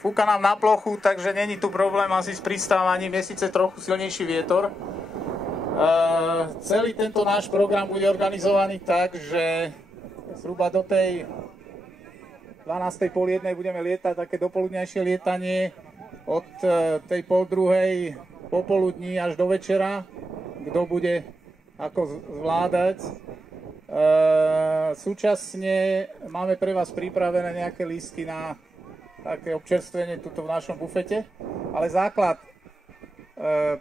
Fúka nám na plochu, takže není tu problém asi s pristávaním, je síce trochu silnejší vietor. Celý tento náš program bude organizovaný tak, že zhruba do tej 12:30 budeme lietať, také dopoludňajšie lietanie od tej 12:30 popoludní až do večera, kto bude ako zvládať. Súčasne máme pre vás pripravené nejaké lístky na také občerstvenie tuto v našom bufete, ale základ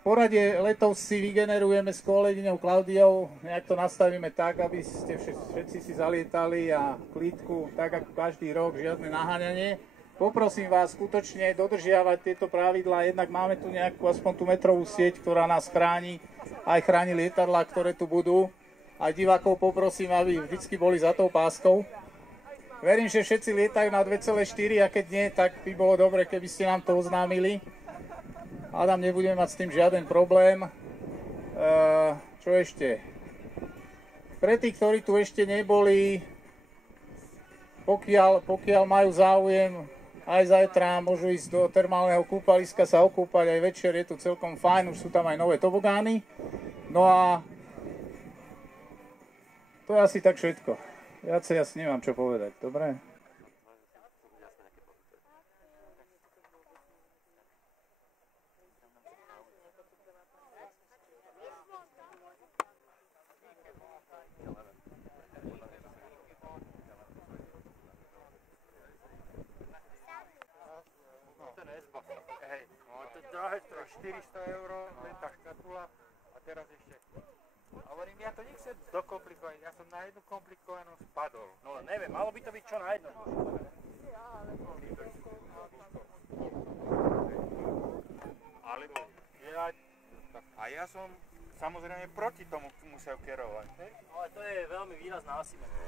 poradie letov si vygenerujeme s kolegyňou Klaudiou, nejak to nastavíme tak, aby ste všetci si zalietali a klídku, tak ako každý rok, žiadne naháňanie. Poprosím vás skutočne dodržiavať tieto pravidlá, jednak máme tu nejakú aspoň tú metrovú sieť, ktorá nás chráni, aj chráni lietadlá, ktoré tu budú. Aj divákov poprosím, aby vždycky boli za tou páskou. Verím, že všetci lietajú na 2,4 a keď nie, tak by bolo dobre, keby ste nám to oznámili. Adam, nebudeme mať s tým žiaden problém. Čo ešte? Pre tých, ktorí tu ešte neboli, pokiaľ majú záujem, aj zajtra môžu ísť do termálneho kúpaliska sa okúpať, aj večer je tu celkom fajn, už sú tam aj nové tobogány. No a to je asi tak všetko. Viacej asi nemám čo povedať, dobre? Hej, no to drahé, 400 €, len tá škatula a teraz ešte. Hovorím, ja to nechcem dokomplikovať, ja som na jednu komplikovanú spadol. No neviem, malo by to byť čo na jedno. Alebo a ja som samozrejme proti tomu musel kerovať. Ale to je veľmi výrazná asymetria.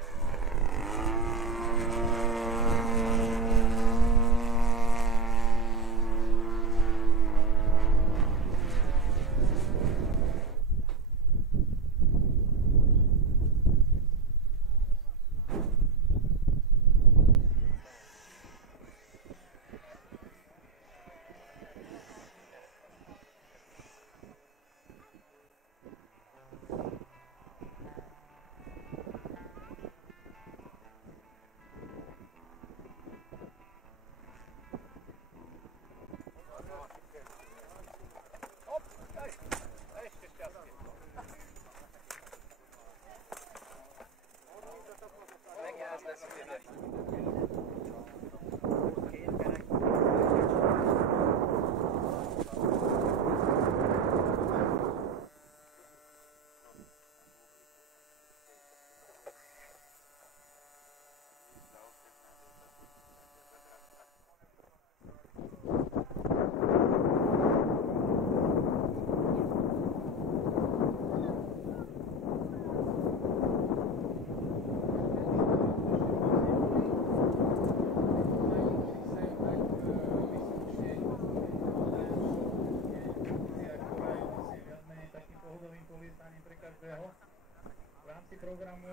Programu.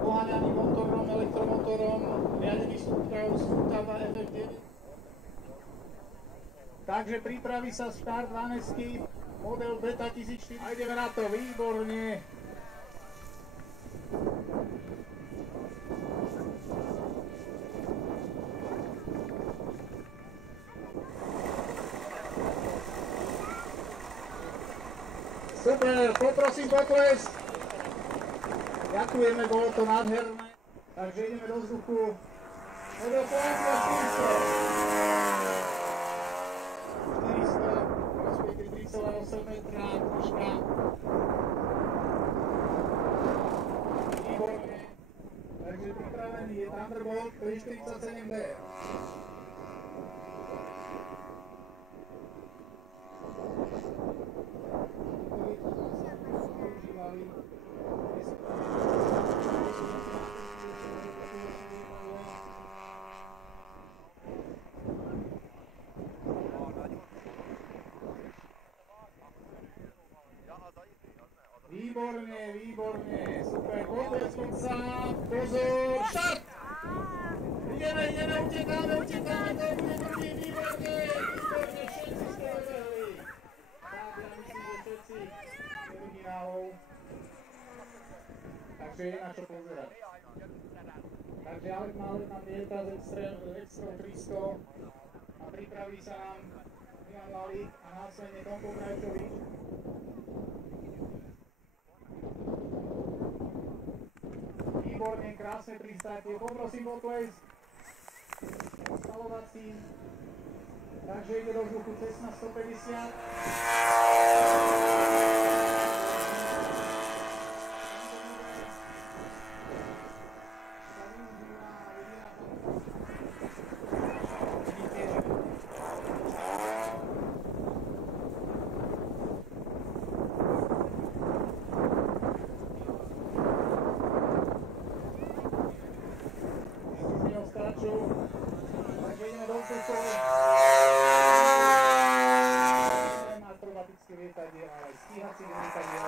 Poháňaný motorom, elektromotorom, riadený sústava efektívne. Takže pripraví sa Star 12, model Beta 1004. A ideme na to, výborne. Super, poprosím potlesk. Ďakujeme, bolo to nádherné. Takže ideme do vzduchu. Model Polanka 400, 3,8 metra, troška. Výborne. Takže pripravený je Thunderbolt 347D. Výborne, výborne, super, potreskom sa, pozor, štart! Ideme, utekáme, to bude prvý, výborne, všetci ste dobehli. Tak, ja myslím, že všetci originálov. Takže je na čo pozerať. Takže Alek Máler nám lieta z Extrom 300 a pripraví sa nám Milan Lalík a následne Tomko Krajčovič. Výborne, krásne pristátie, poprosím potlesk. Stalovací. Takže ide do vzduchu cez na 150. Takže ideme do vzduchu. Akrobatické lietadiel, ale aj stíhacie lietadiel.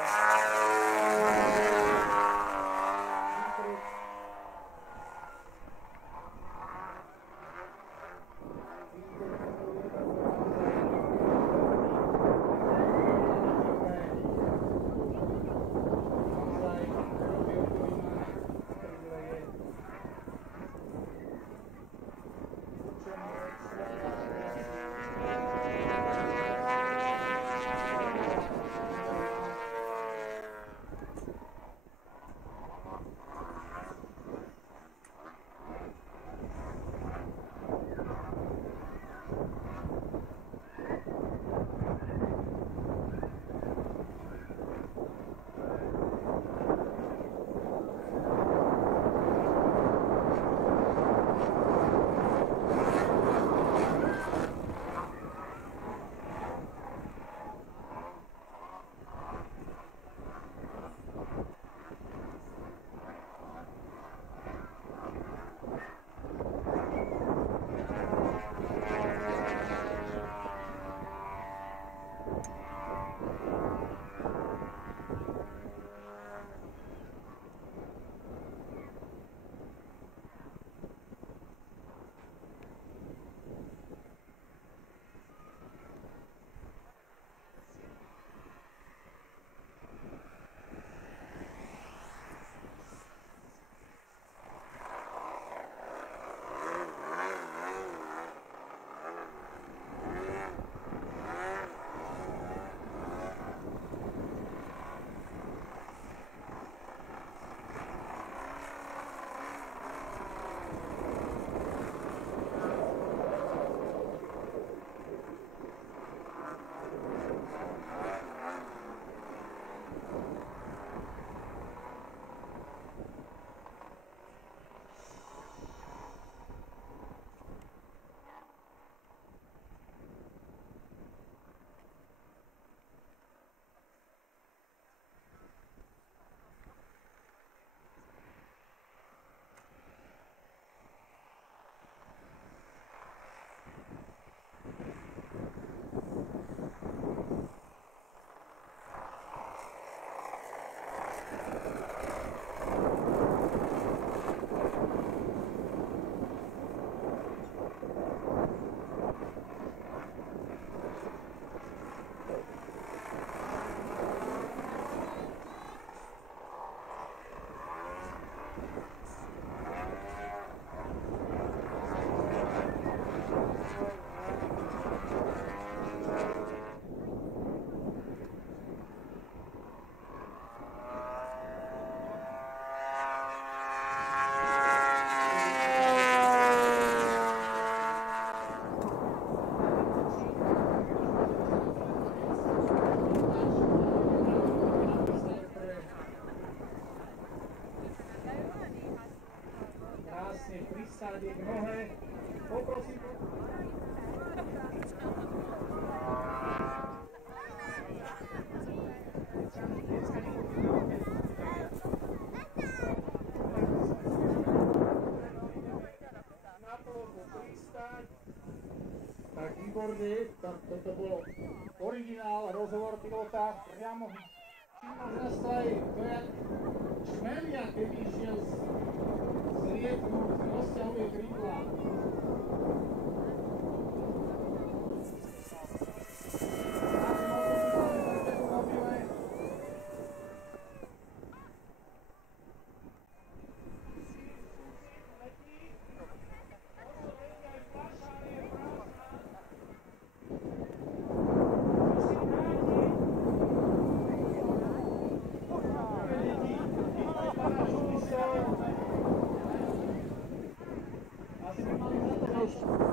Sádiek nohe, poprosím. Tak výborne, toto bol originál, rozhovor pilota priamo Zrastu aj to jak šmelia, keby išiel zlietnúť, rozťahuje krídla.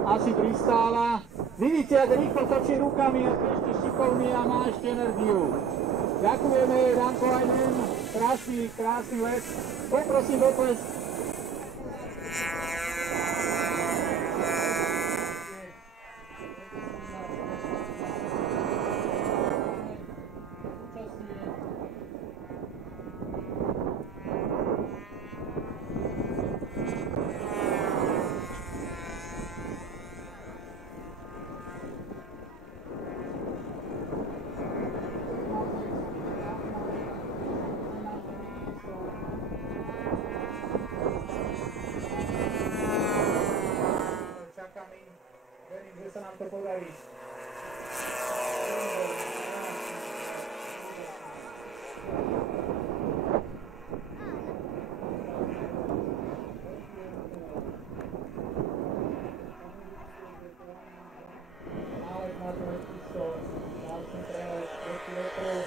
Asi pristála. Vidíte, ak rýchlo točí rukami a ešte šikovný a má ešte energiu. Ďakujeme, Danko Ajnen, krásny let. Poprosím do ples. Verím, že sa nám to podarí. Málek má to letisko, ďalší prelet, 2 metrov.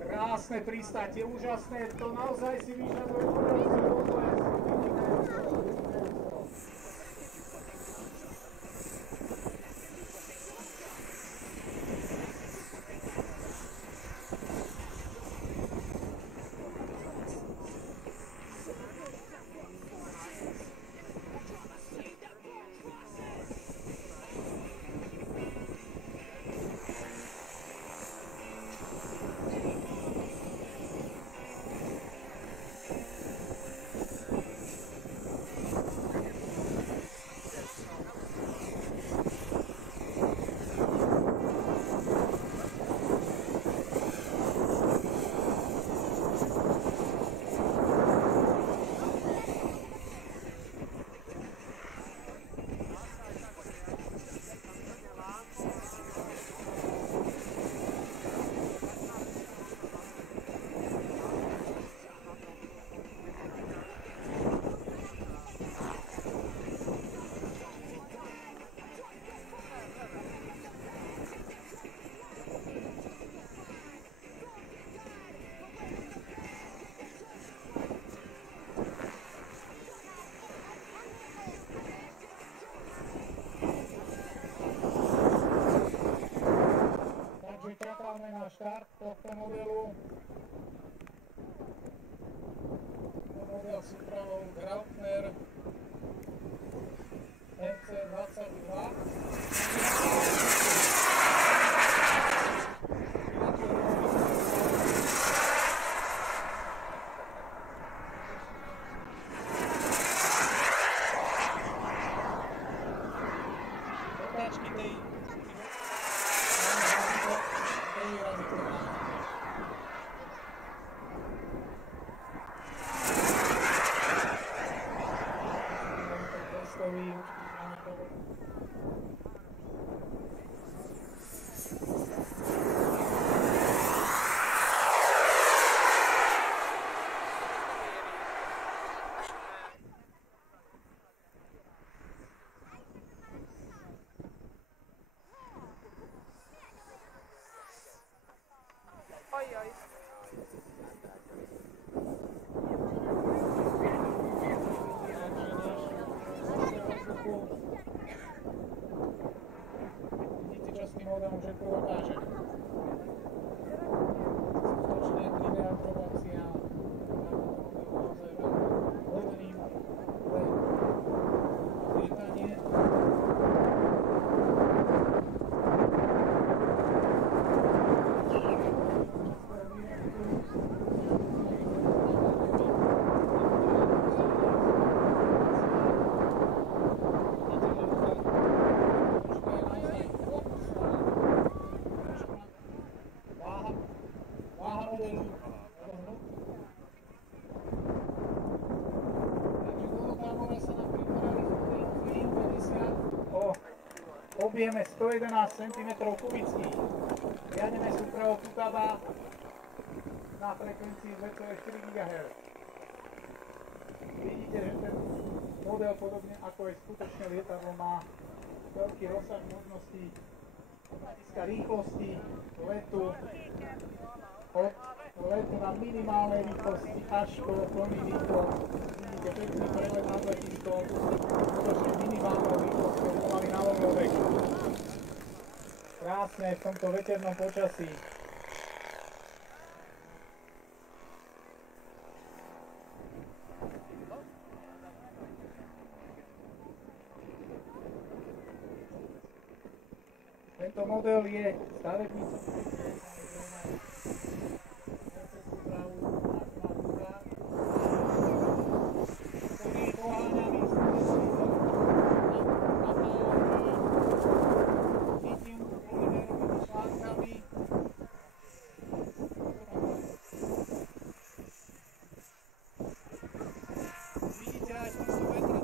Krásne pristátie, úžasné, to naozaj si vyžaduje obrovský odles. Na štart tohto modelu. Model s úpravou Graupner MC22. Otáčky tej Vidíte, čo s tým modelom všetko dokáže. Skutočne 3D akrobácia. Naozaj veľmi hodný lietanie. objeme 111 cm kubických. Riadené súpravou Futaba na frekvencii 2,4 GHz. Vidíte, že ten model, podobne ako je skutočné lietadlo, má veľký rozsah možností hľadiska rýchlosti letu, od letu na minimálnej rýchlosti až po plný výkon. Vidíte pekný prelet nad letiskom, skutočne minimálnou rýchlosťou pomaly na voľnovek. Krásne v tomto veternom počasí. Tento model je stavebnícky, ktorý je poháňaný litium polymérovými článkami. Vidíte aj v tomto vetrate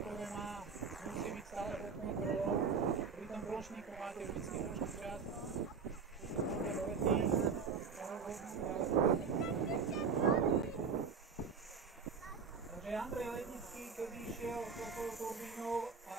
ktoré má, musí byť stále pod kontrolou. Pri tom brošníku máte vždycky trošku čas. Môžete letí, takže Andrej Letnický, keď išiel s tou turbínou a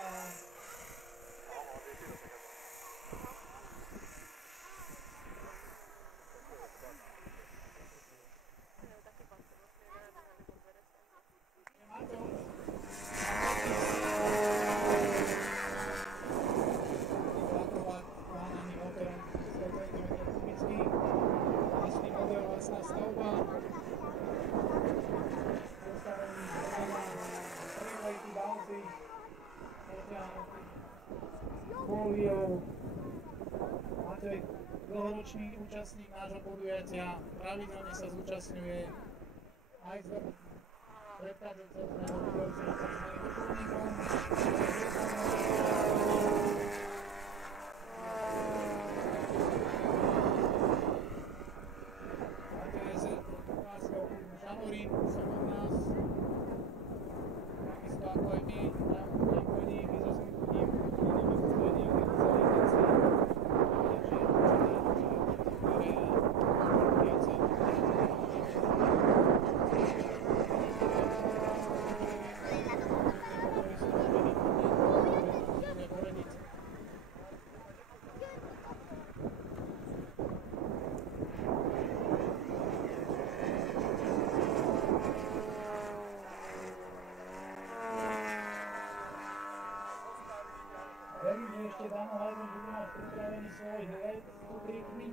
Matej, dlhoročný účastník nášho podujatia, pravidelne sa zúčastňuje aj z predchádzajúceho podujatia s mojím vrcholníkom. Matej je z Várskeho klubu Žamorín, som od nás, takisto ako aj my, tam chodí, my so svojím chodím, svoj let s kúrikmi,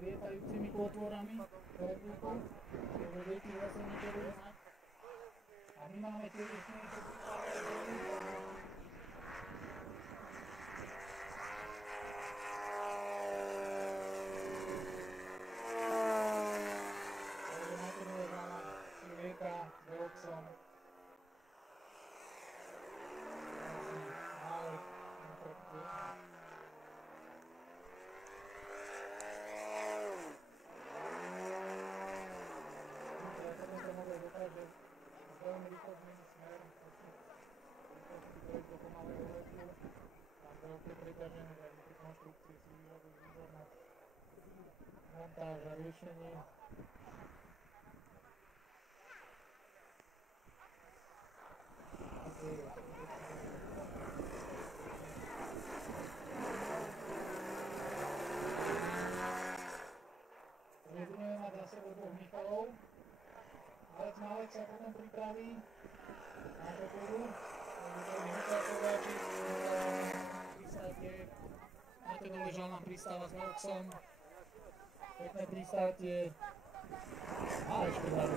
lietajúcimi potvorami, ktorúkom, ktoré deti zase nebudu mať. A my máme tiež ešte niečo pripravené. Takže máte moje známa si lieta s Veloxom. Veľmi rýchlostný smer, ktorý do pomalého letu a veľké preťažené aj pri konštrukcii si vyžadujú výborná montáž a riešenie. Budeme mať za sebou dvoch Michalov. Malec sa potom pripraví na podporu. Máte dole žalná prístava s boxom. Pekné pristátie. A ešte vzadu.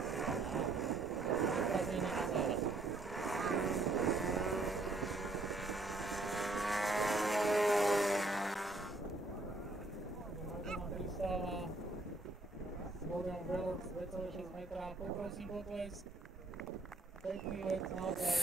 Pristátie na zále. Pristáva s modelom Velox 2,6 metra. Poprosím potlesk. Pekný let naozaj.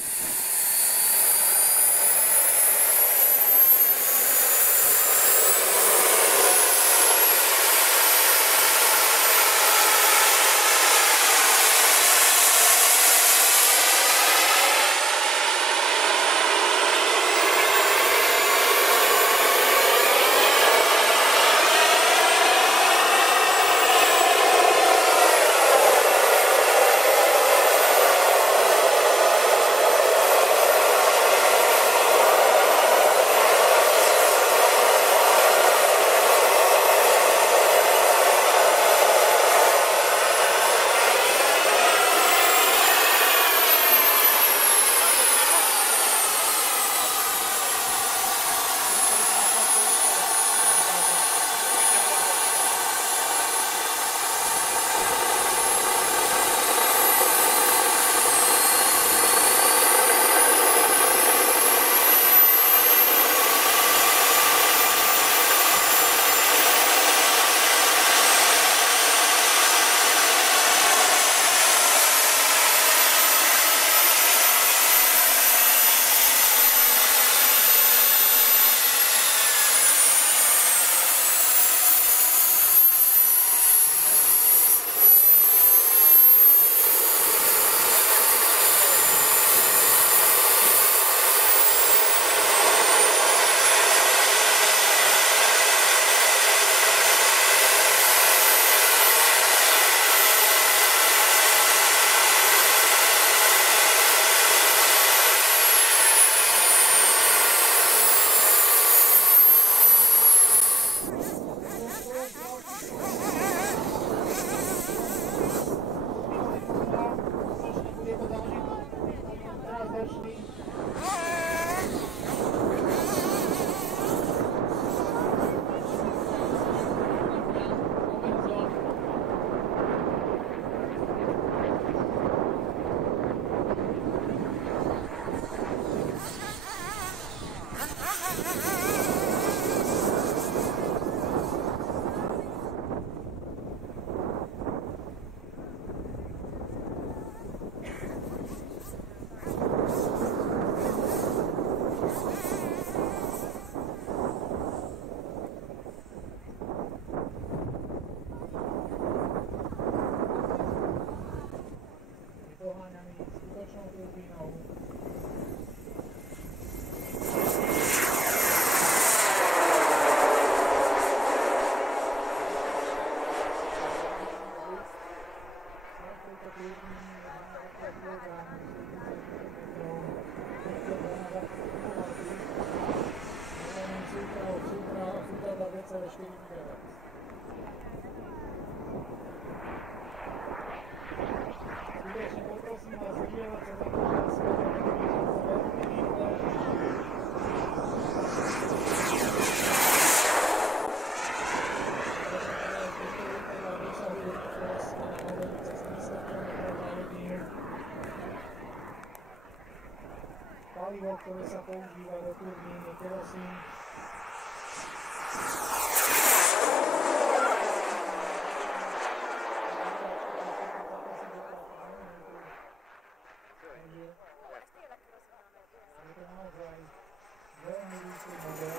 Palivo, ktoré sa používa do turbín, je kerosín. Je to naozaj veľmi rýchly model.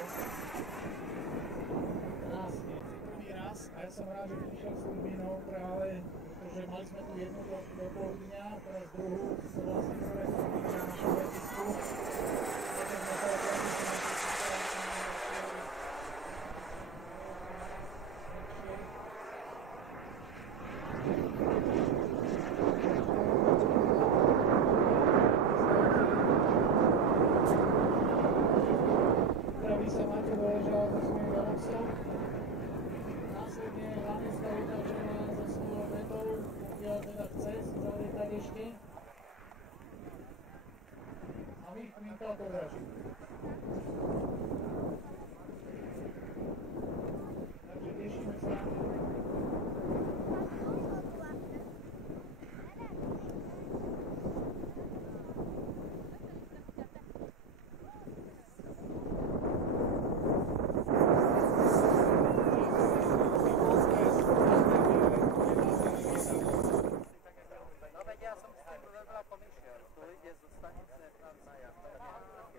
Krásne. Prvý raz a ja som rád, že prišiel s turbínou práve, pretože mali sme tu jednu do pol dňa, teraz druhú, to vlastne prvé turbíny na našom letisku. Potom sme to opravili. Následne hlavne staviteľ červená so svojou vetou, pokiaľ teda chce si zalietať ešte. Minka Podráží. Takže tešíme sa. No veď ja som s tým veľa pomyšiel. To ide zo stanice na jazda.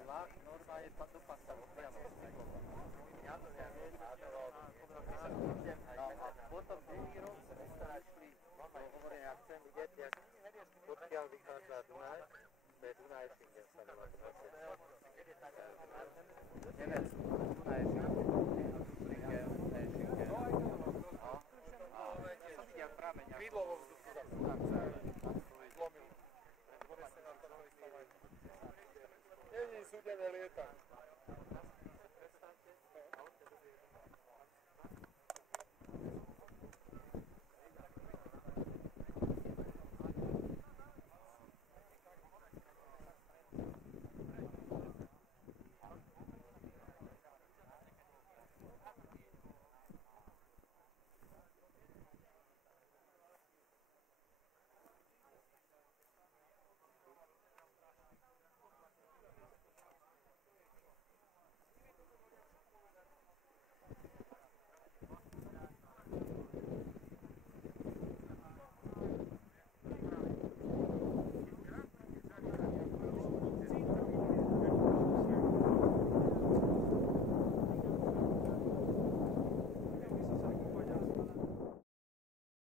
Vlak normálne do Pastavu priamo. Ja to neviem. A potom druhý rok sme sa našli, hovorím, ja chcem vidieť, odkiaľ vychádza Dunaj. To je Dunaj Schengen sa volá to vlastne. Nemecko, Dunaj Schengen. Ja som videl prameň. Krídlo vo vzduchu zlomil. Nie je súdené lietať.